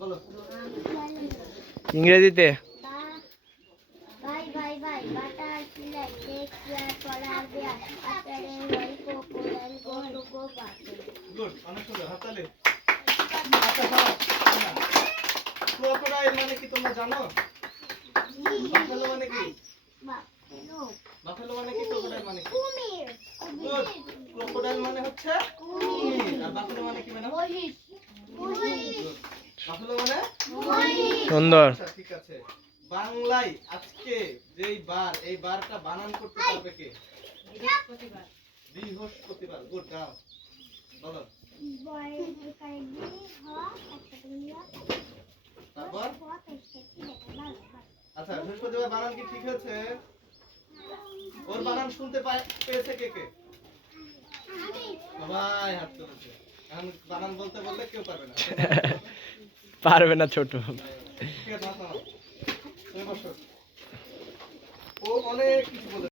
বলো ইংরেজিতে Bye bye bye. Butterfly takes their polar bear. After a while, crocodile go to go back. Good, অনেক সুন্দর, হাততালি। আচ্ছা শোনো, ক্রোকোডাইল মানে কি তোমরা জানো? বাফেলো মানে কি? বাফেলো মানে কি? ক্রোকোডাইল মানে কি? কুমির। গুড, ক্রোকোডাইল মানে হচ্ছে কুমির, আর বাফেলো মানে কি ম্যাডাম? মহিষ। গুড, বাফেলো মানে সুন্দর। আচ্ছা ঠিক আছে। বাংলায় আজকে যেই বার, এই বারটা বানান করতে পারবে কে? বৃহস্পতিবার। বৃহস্পতিবার, গুড, নাও বলো। তারপর আচ্ছা, বৃহস্পতিবার বানান কি ঠিক হয়েছে? ওর বানান শুনতে পেয়েছে কে কে? সবাই হাত তুলেছে। এখন বানান বলতে বললে কেউ পারবে না। পারবে না ছোট। ঠিক আছে, হাত নামাও। তুমি বসো। ও অনেক কিছু বলে